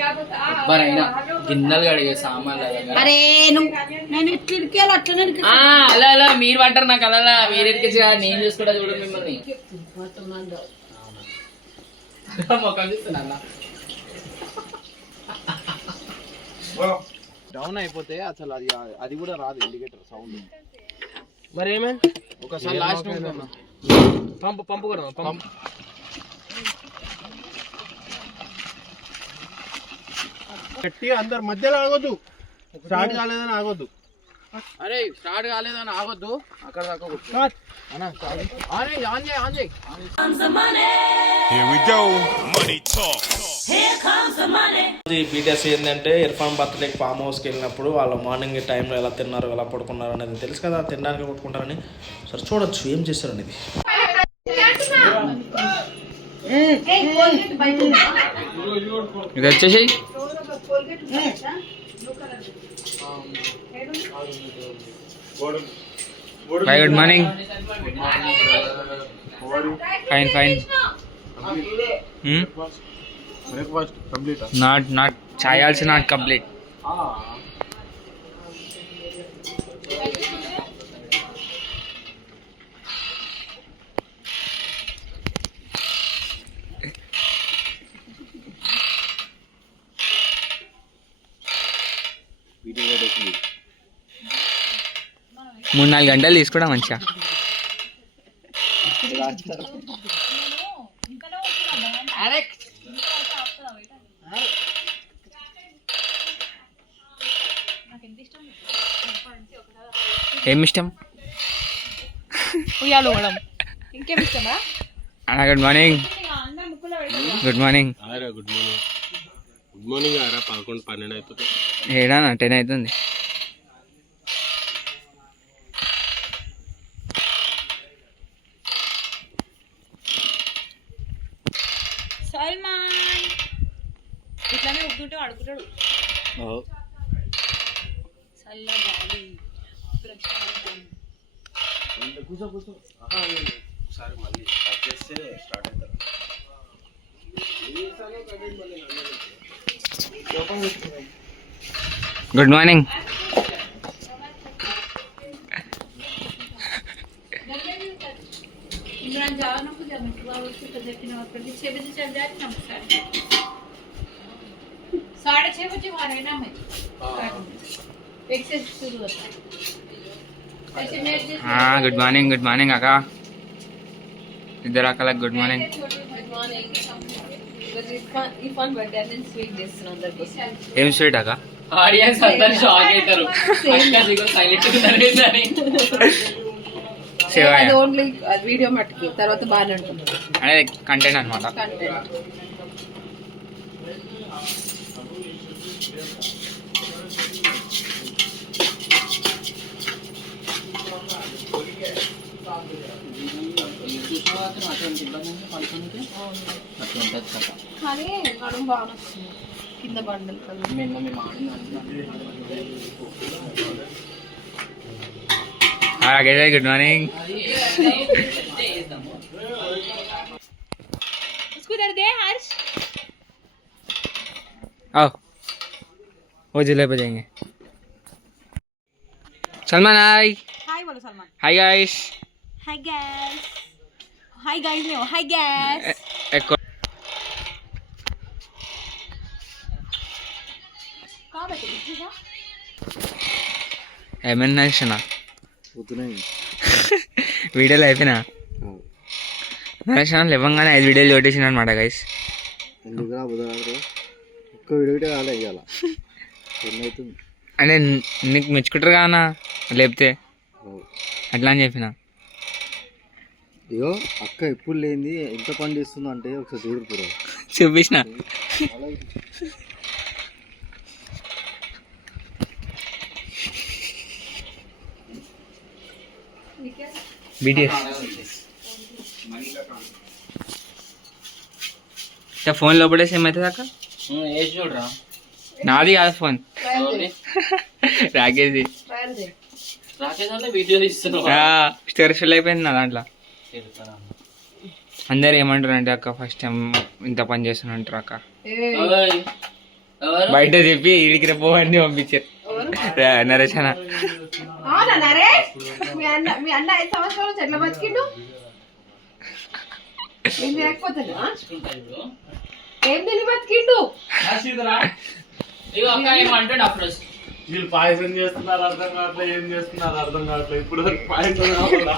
ఎవరైనా గిన్నెలు కడిగే సామాన్లు అరే నేను ఇట్లా అట్లా అలా అలా మీరు పట్టారు నాకు అలా మీరు ఎక్కించి నేను చూసుకుంటా చూడండి మిమ్మల్ని మొక్కలు చూస్తున్నా డౌన్ అయిపోతే అసలు అది కూడా రాదు ఇండికేటర్ సౌండ్. మరి ఏమైంది ఒకసారి లాస్ట్ పంపు కూడా పంపు గట్టిగా అందరు మధ్యలో ఆగొద్దు, స్టార్ట్ కాలేదని ఆగొద్దు. అరే స్టార్ట్ కాలేదని ఆగొద్దు అక్కడ దాకా బీటీఎస్ ఏంటంటే ఇర్ఫాన్ బర్త్డేకి ఫామ్ హౌస్కి వెళ్ళినప్పుడు వాళ్ళు మార్నింగ్ టైంలో ఎలా తిన్నారు ఎలా పడుకున్నారు అనేది తెలుసు కదా, తినడానికి కొట్టుకుంటారని. సరే చూడొచ్చు ఏం చేస్తారు అనేది. ఇది వచ్చేసి hi good morning fine fine breakfast complete. Not chai also not complete. మూడు 4 గంటలు తీసుకున్నా మంచిగా. ఏమి ఇష్టం? ఇంకేం ఇష్టమా? అన్నా good morning. Good morning. Good morning 11, 12 అవుతుంది. ఏడా 10 అవుతుంది. సల్మాన్ ఇట్లానే ఉద్దుంటే అడుగుతాడు. కూర్చో ఒకసారి మళ్ళీ కట్ చేస్తే స్టార్ట్ అవుతారు. Good morning. इमरान जाओ ना कुछ जाने के बाद उसको देखने और फिर 6 बजे चल जाए ना 6:30 बजे वहाँ रहना मैं. एक से शुरू होता है ऐसे नेट. हाँ गुड మార్నింగ్ అక్క. ఇద్దరు అక్కలకు గుడ్ మార్నింగ్. ఇఫాన్ బర్త్డే అని స్వీట్ చేస్తున్నాం అందరికీ. ఏం స్వీట్ అక్క? ఆడియన్స్ అందరూ షాక్ అవుతారు. సైలెంట్ అది ఓన్లీ వీడియో మట్టుకి తర్వాత బాగానే ఉంటుంది. అనేది కంటెంట్ అనమాట. కంటెంట్ కానీ నడుము బాగా వస్తుంది కింద బండలు కదా. Good morning. आओ वो जिले पे जाएंगे. सलमान हाय. हाय बोलो Salman. Hi guys. Hi guys. Hi guys नहीं हो हाय गाइस. एक कहाँ बैठे हो? ఏమన్నా నరేషనా పోతున్నాయి వీడియోలు అయిపోయినా నరేష్ లేవంగానే 5 వీడియోలు కొట్టేసిన అనమాట గైస్. ఎందుకురా బుధవారం ఒక్క వీడియో కాలే ఇవాళ అవుతుంది అంటే నీకు మెచ్చుకుంటారు కానా లేపితే అట్లా అని చెప్పిన. అయ్యో అక్క ఎప్పుడు లేనిది ఎంత పని చేస్తుందో అంటే ఒకసారి చూడుతురా చూపించిన. ఫోన్ లోపడేసి ఏమవుతుంది అక్క? చూడరా నాది కాదు ఫోన్ రాకేది. వీడియో తీస్తున్నావు స్టోరేజ్ ఫుల్ అయిపోయింది నా దాంట్లో. అందరు ఏమంటారు అంటే అక్క ఫస్ట్ టైం ఇంత పని చేస్తున్నా అంటారు అక్క. బయట చెప్పి ఇడికి పోవని పంపించారు నరేష్ అన్న. అవునా నరేష్? మీ అన్న 5 సంవత్సరాల నుంచి ఎట్లా బతికిండు? ఏం తినకపోతాడు? ఏం తిని బతికిండు? ఏమంటాడు అప్పుడు వీళ్ళు పాయసం చేస్తున్నారు అర్థం కావట్లేదు, ఏం చేస్తున్నారు అర్థం కావట్లేదు. ఇప్పుడు వరకు పాయసం కావాలా?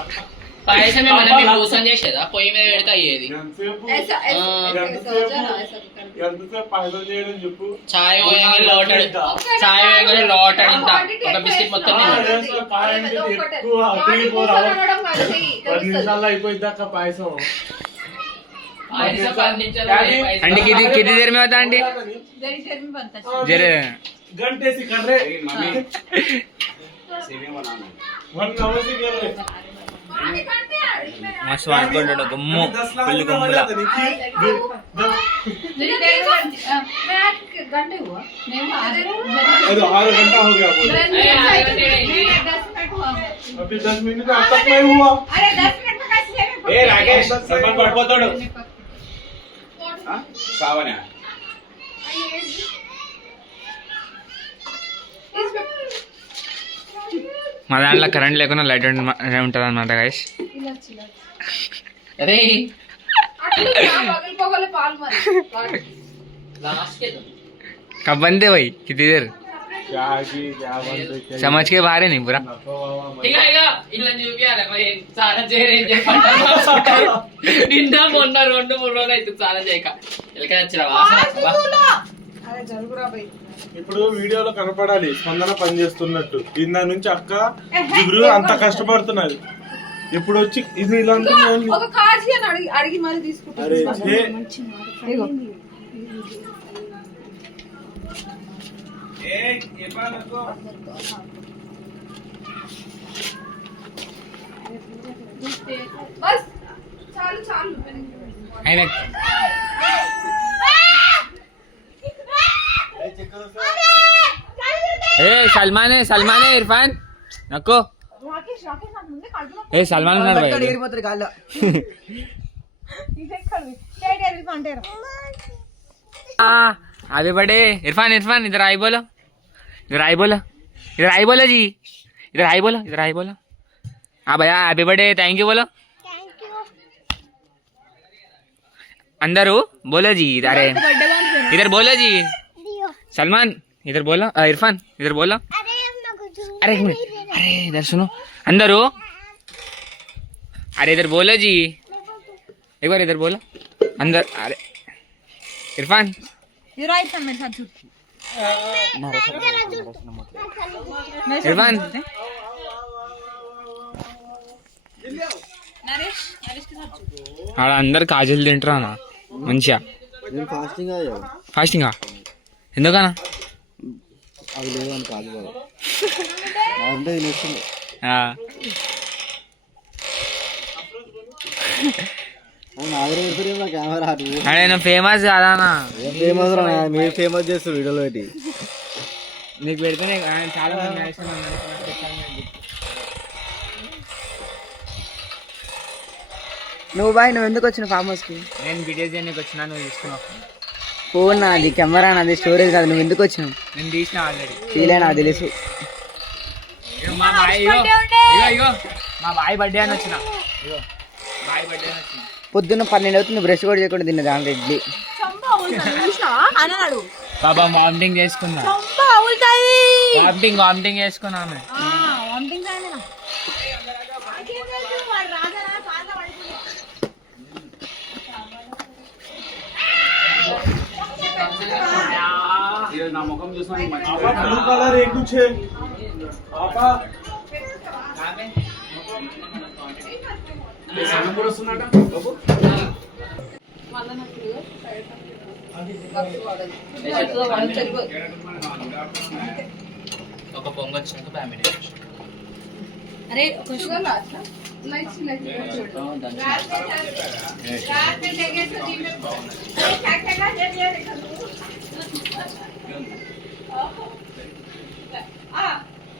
పాయసం ఏమన్నా మీరు మోసం చేసేదా? పొయ్యి మీద పెడితే అయ్యేది. ఎంతసేపు ఎంతసేపు పాయసం చేయడం చెప్పు. చాయ్ పోయంగా లోటాడు, చాయ్ పోయంగా లోటాడు ఇంత ఒక బిస్కెట్ మొత్తం తిన్నాడు. ఎక్కువ 3-4 hours 10 నిమిషాల్లో అయిపోయింది అక్క పాయసం. పాయసం 10 నిమిషాలు అంటే కిది దేర్ में होता आंटी जरे घंटे से कर रहे 1 hour से कर रहे. मस्त वाटकोंडो गम्मो फुल गम्मुला घंटे हुआ अरे 6 घंटा हो गया बोल. अभी 10 मिनट अब तक नहीं हुआ. अरे 10 मिनट में कैसे ఏ రాకేష్ సల్మాన్ పడిపోతాడు సావనా మా దాంట్లో కరెంట్ లేకుండా లైట్ ఉంటుంది అనమాట గైస్. అరే पगल पाल मारी లాస్ట్ కే कब बनते भाई कितनी देर क्या की क्या बनते क्या समझ के बाहर है नहीं पूरा. ఇక ఇలా చూపియాలి మరి చాలా చేయరేం చెప్పంటారు. నిన్న మొన్న 2-3 రోజులు అయితే చాలా చేయక ఎలక వచ్చిన अरे जरूरा भाई ఇప్పుడు వీడియోలో కనపడాలి స్పందన పని చేస్తున్నట్టు. ఇందా నుంచి అక్క జిగురు అంత కష్టపడుతున్నది. ఇప్పుడు వచ్చి ఇది ఇలా అంటుంది. ఒక కాజీ అని అడిగి అడిగి మరి తీసుకుంటా. అరే ఛే. बस चालू चालू అయినా ఏ సల్మాన్ ఇర్ఫాన్ నక్కో राकेश राकेश నాకు ముందే కడుపులో ఏ సల్మాన్ ఉన్నాడు భయ్ हैप्पी बर्थडे इरफान इधर आई बोलो इधर आई बोलो जी इधर आई बोलो हाँ भैया हैप्पी बर्थडे थैंक यू बोलो अंदर हो बोलो जी अरे इधर बोलो जी सलमान इधर बोलो इरफान इधर बोलो अरे एक मिनट अरे इधर सुनो अंदर हो अरे इधर बोलो जी एक बार इधर बोलो अंदर अरे इरफान ये राइट है मेरे साथ झूठ इरफान नरेश नरेश के साथ झूठ ఆడ అందరు కాజల్ తింటారా మంచిగా నేను ఫాస్టింగ్ అయ్యా ఫాస్టింగా ఎందుకనా అవి లేవని కాదు కదా అంటే తినేస్తుంది. నా దగ్గర పెడతారు కెమెరా అరే నువ్వు ఫేమస్ కాదానా ఏం ఫేమస్ రా మీరు ఫేమస్ చేస్తారు వీడియోలో పెట్టి. నీకు పెడితేనే చాలా మంది reaction ఉన్నారు. నువ్వు బాయ్ నువ్వు ఎందుకు వచ్చిన ఫామ్ హౌస్కి? నేను వీడియోస్ చేయడానికి వచ్చినా నువ్వు తీసుకున్నావు. ఫోన్ నాది, కెమెరా నాది, స్టోరేజ్ కాదు. నువ్వు ఎందుకు వచ్చినావు? నేను తీసిన ఆల్రెడీ. తీలే నాకు తెలుసు. మా బాయ్ ఇగో మా బాయ్ బర్త్డే అని వచ్చిన. ఇగో బాయ్ బర్త్డే అని వచ్చిన. పొద్దున్న 12 అవుతుంది, బ్రష్ కూడా చేయకుండా తిన్నది ఆల్రెడీ. అన్నాడు బాబా వామిటింగ్ చేసుకున్నా. వామిటింగ్ చేసుకున్నాను. నా ముఖం చూసిన బ్లూ కలర్ ఏ కుछ है पापा సగం కూడా వస్తుందట బాబు ఒక పొంగొచ్చాక ఫ్యామిలీ अरे खुशबू लाइट छोड़ रात में देंगे तो दिन में क्या क्या दे दिया देखो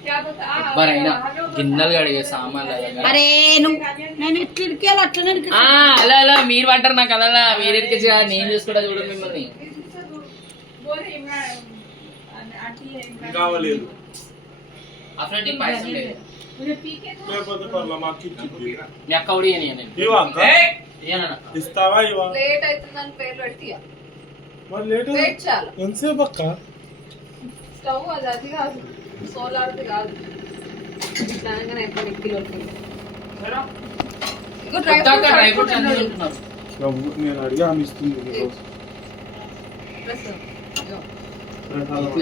क्या बता ఎవరైనా గిన్నెలు కడిగే సామాన్లు अरे నేను కిటికీలు అట్లనే అలా అలా మీరు అంటారు నాకు అలా మీరు ఎక్కించి నేను చూసుకుంటా చూడండి మిమ్మల్ని बोले इमरान కావలేదు అసలు పైసలు లేదు లేకపోతే పర్లా మాకు ఇచ్చింది మీ అక్క కూడా ఇయ్యను నేను ఇవా అక్క ఇయ్యనన్నా ఇస్తావా ఇవా లేట్ అవుతుందని పేరు పెడితే మరి లేట్ వెయిట్ చాలు ఎంతసేపు అక్క స్టవ్ అది కాదు సోలార్ది కాదు దానిగానే ఎప్పుడు కిలో ఇగో డ్రై డ్రై ఫ్రూట్స్ ఫ్రూట్స్ అన్ని తింటున్నారు. నేను అడిగా ఆమె ఇస్తుంది ఈరోజు. ఇట్లా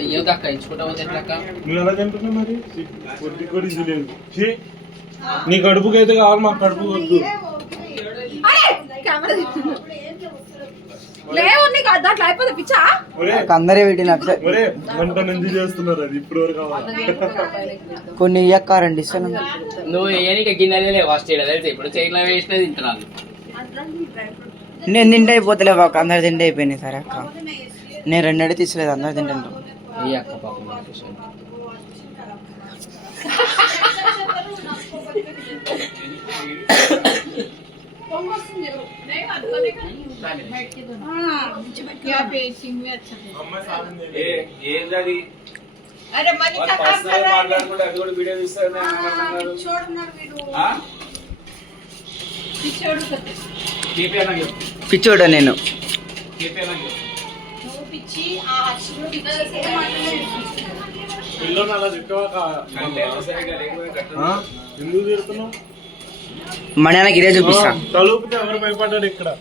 ఇయ్యొద్దు అక్క ఇచ్చుకుంటా పోతే ఎట్లా అక్క నువ్వు ఎలా తింటున్నావు మరి కొద్ది కూడా ఇది లేదు ఛీ, నీ కడుపుకి అయితే కావాలి మాకు కడుపు వద్దు కెమెరా లేవు నీకు దాంట్లో అయిపోతే పిచ్చా ఒరే అందరే పెట్టిన ఒరే గంట నుంచి చేస్తున్నారు అది ఇప్పుడు వరకు కావాలి కొన్ని ఇయ్యక్కారండి ఇస్తాను నువ్వు ఏనిక గిన్నెలే లేవు ఫస్ట్ తెలిసి ఇప్పుడు చైర్లో వేస్తే తింటున్నాను నేను తింటే అయిపోతలేవు అక్క అందరు తింటే అయిపోయినాయి సరే అక్క నేను 2 అడిగి తీసలేదు అందరు తింటాను ఈ అక్క పాపం ఏంటది అరే మనీ మాట్లాడుకుంటే అది కూడా వీడియో తీస్తారు పిచ్చోడు నేను పిల్లలు అలా తిట్టవా ఎందుకు తిడుతున్నావు మణానికి ఇదే చూపిస్తా తలుపుతే ఎవరు భయపడ్డాడు ఇక్కడ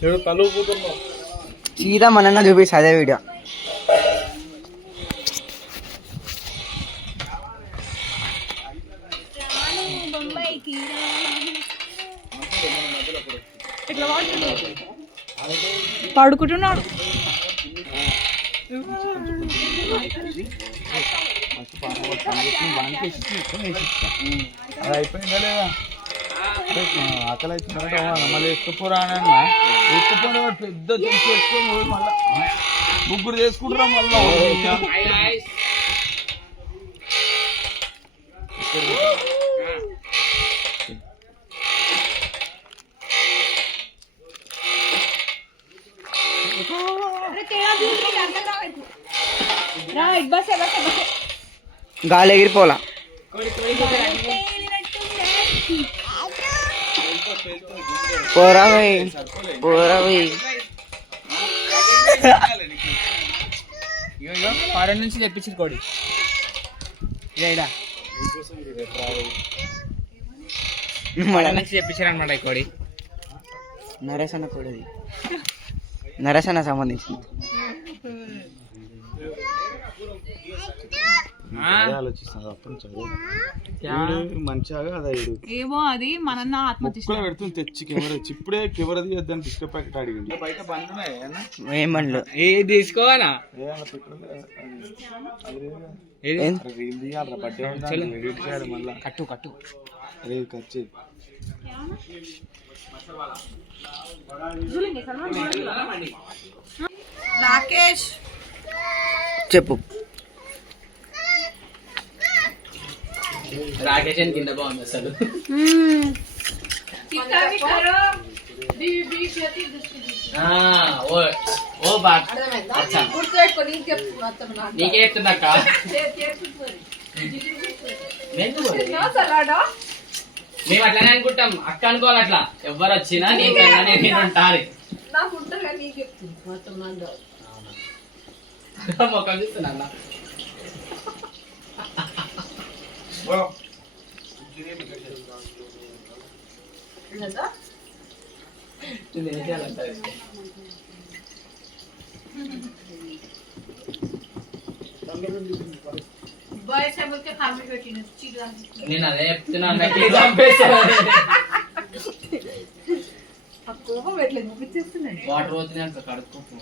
ఏదో తలుపుతున్నావు సీదా మన చూపిస్తా అదే వీడియో పడుకుంటున్నాడు అది అయిపోయిందా లేదా ఆకలి అవుతుందంటే మళ్ళీ ఎత్తుకుపోరా అని ఎత్తుకొని పెద్ద చేసుకొని మళ్ళీ ముగ్గురు చేసుకుంటారా మళ్ళీ గాలి ఎగిరిపోలా పోరా పోయి పోరా పోయి ఫారెన్ నుంచి తెప్పించింది కోడి ఇదా ఫారెన్ నుంచి తెప్పించారు అనమాట ఈ కోడి నరేష్ అన్న కూడా నరేష్ అన్న సంబంధించింది ఆలోచిస్తున్నారు అప్పటి నుంచి మంచిగా అదే ఏమో అది మన ముక్కులో పెడుతుంది తెచ్చి కెమెరా తెచ్చి ఇప్పుడే కెమెరా తీయద్దని బిస్కెట్ ప్యాకెట్ అడిగింది బయట బండ్లు ఉన్నాయి ఏం బండ్లు ఏ తీసుకోవాలా మళ్ళీ కట్టు కట్టు అరే ఖర్చు రాకేష్ చెప్పు రాకేష్ అని కింద బాగుంది అసలు ఓ బాట్ అచ్చా నీకే చెప్తుందక్క మేము అట్లానే అనుకుంటాం అక్క అనుకోవాలి అట్లా ఎవరు వచ్చినా నేను ఉంటారు మొక్కలు చూస్తున్నా అన్న నేను అదే చెప్తున్నా వాటర్ పోతున్నాక కడుక్కోపు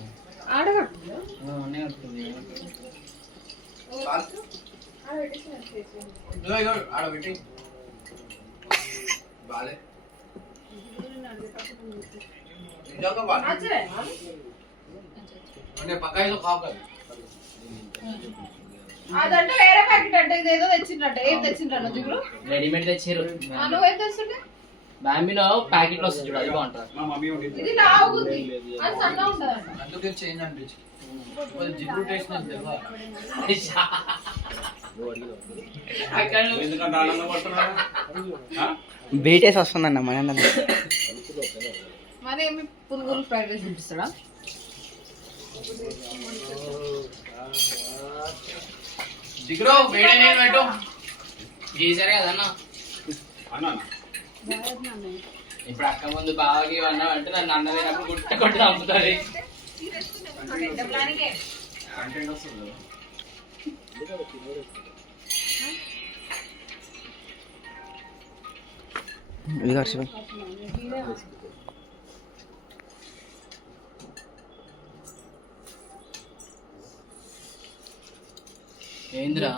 అదంటే వేరే ప్యాకెట్ అంటే ఇదేదో తెచ్చిండ్రంట ఏం తెచ్చిండ్రా జిగురు రెడీమేడ్ తెచ్చారు నువ్వేం తెస్తుంటే బ్యాంబీలో ప్యాకెట్లు వస్తుంది చూడు, అది బాగుంటుంది. మా మమ్మీ ఉండింది. ఇది లావుంది అది సన్నగా ఉంటది అందుకే చేంజ్ అనిపించింది. జిగురు టేస్ట్ నాకు తెలియదు. అక్కడ ఎందుకంటే ఆనందం పడుతున్నా బీటేసి వస్తుందన్న మన మరి ఏమి పునుగులు ఫ్రైడ్ రైస్ చూపిస్తాడా? జిగురు వేడే నేను పెట్టు గీసారు కదన్నా. అన్నా ఇప్పుడు అక్క ముందు బాగా అన్నా అంటే నన్ను అన్నదైనప్పుడు గుట్ట కొట్టి చంపుతుంది. కంటెంట్ వస్తుంది కదా. ఇది హర్ష ఏంద్రా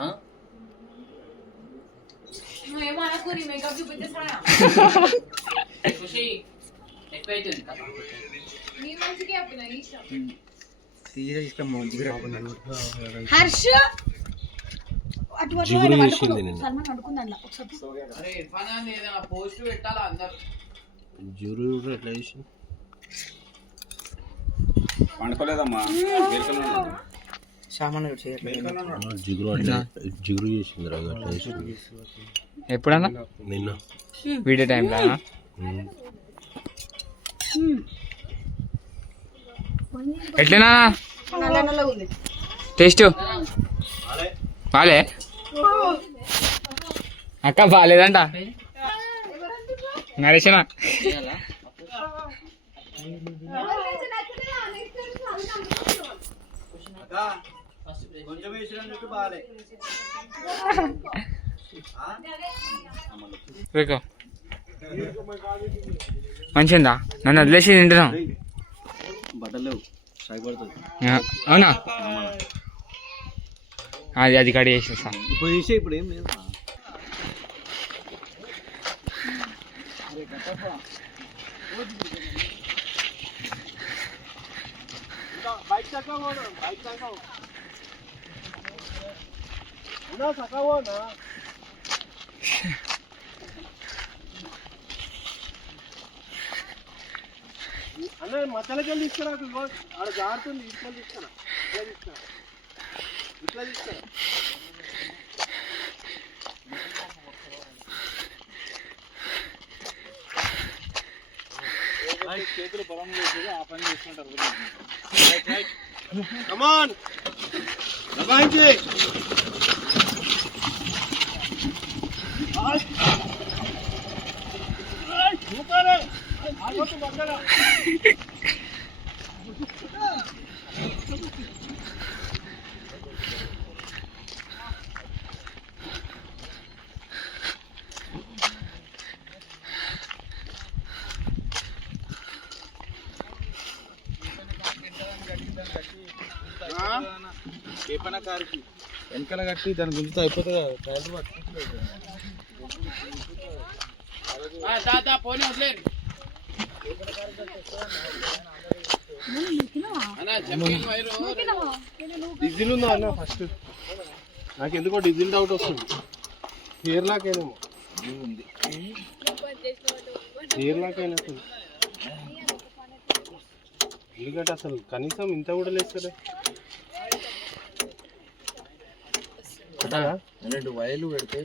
నువ్వేమో అనకు, నీ మేకప్ చూపించేస్తాడా? ఖుషి ఎక్కువైతుంది కదా. నీ మంచిగా చెప్పిన నీ ఇష్టం. హర్ష జిగురు చేసింది నిన్న. సల్మాన్ అనుకుందా ఒకసారి అరే ఇర్ఫాన్ అని ఏదైనా పోస్ట్ పెట్టాలా అందరు. జిగురు కూడా ఎట్లా చేసింది? వండుకోలేదమ్మా. సామాన్లు చేయట్లేదు. జిగురు అట్లా జిగురు చేసింది రా, అట్లా చేసింది ఎప్పుడన్నా నిన్న. వీడియో టైంలో ఎట్లనా నల్ల నల్లగా ఉంది. టేస్ట్ బాలే అక్క బాగాలేదంట నరేషనా. మంచిదా? నన్ను వదిలేసి తింటున్నాం. అవునా? అది కడి చేసేస్తా. ఇప్పుడు ఏం లేదు. అన్న మసాలాకి వెళ్ళి తీసుకురా, ఆడ జారుతుంది. ఇట్లా తీసుకురా, ఇట్లా తీసుకురా. చేతులు బలం లేదు, ఆ పని చేసుకుంటారు. కమాన్ దబాయించి. ఏపన కారుకి వెనకాల కట్టి దాని గుంజుతో అయిపోతుంది కదా. టైర్ పట్టుకుంటుంది. పోనీ వదిలేదు డీజిల్ ఉందా అన్న? ఫస్ట్ నాకు ఎందుకో డీజిల్ డౌట్ వస్తుంది. హెయిర్ లాక్ అయినేమో. హెయిర్ లాక్ అయినట్టుంది. ఎందుకంటే అసలు కనీసం ఇంత కూడా లేదు కదా. వైర్లు పెడితే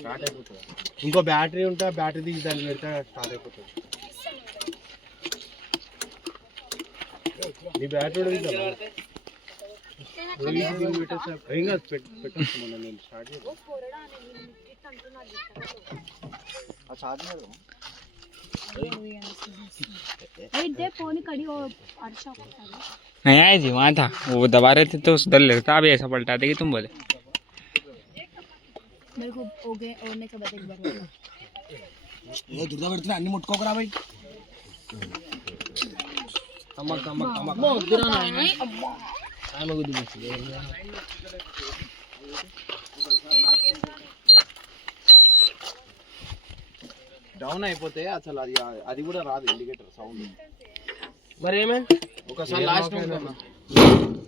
స్టార్ట్ అయిపోతుంది. ఇంకో బ్యాటరీ ఉంటే ఆ బ్యాటరీ తీసి దాన్ని పెడితే స్టార్ట్ అయిపోతుంది. నీ బ్యాటరీ కూడా తీద్దాం. ఏం కాదు, పెట్టచ్చు. మొన్న నేను స్టార్ట్ చేస్తాను. नहीं आए जी वहाँ था वो दबा रहे थे तो उस डर लगता अभी ऐसा पलटा देगी तुम बोले मेरे को हो गए ओढ़ने के बाद एक बार ఏ దుర్గా పెడుతున్నా అన్ని ముట్టుకోకరా బయట. డౌన్ అయిపోతే అసలు అది కూడా రాదు ఇండికేటర్ సౌండ్. మరి ఏమైంది? ఒకసారి లాస్ట్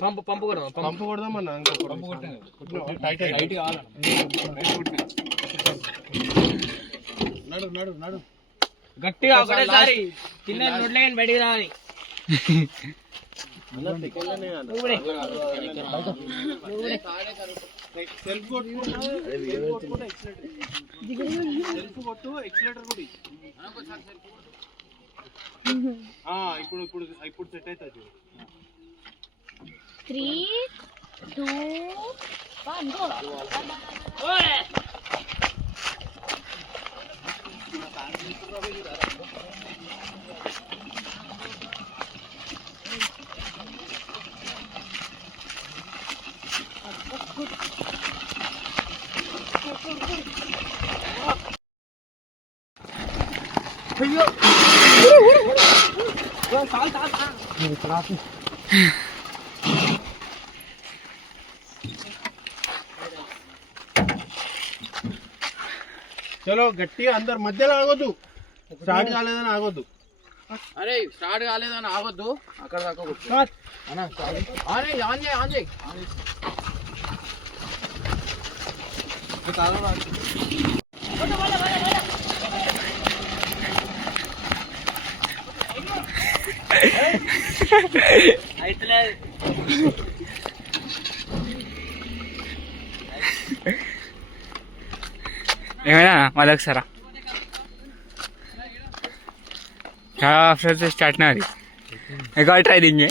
పంపు కొడదామన్నా. నడు నడు నడు. గట్టిగా ఒకటేసారి చిన్న నోట్లే బయటికి రావాలి. సెల్ఫ్ కొట్టు ఎక్సలేటర్ కూడా ఇప్పుడు సెట్ అవుతుంది. 3, 2, 1 go. చలో గట్టిగా అందరు మధ్యలో ఆగొద్దు, స్టార్ట్ కాలేదని ఆగొద్దు. అరే స్టార్ట్ కాలేదని ఆగొద్దు, అక్కడ దాకా కొట్టు. ఆన్ చేయి. ఏమైనా మళ్ళీ ఒకసారా आफ्टर से स्टार्ट ना रही एक और ट्राई देंगे.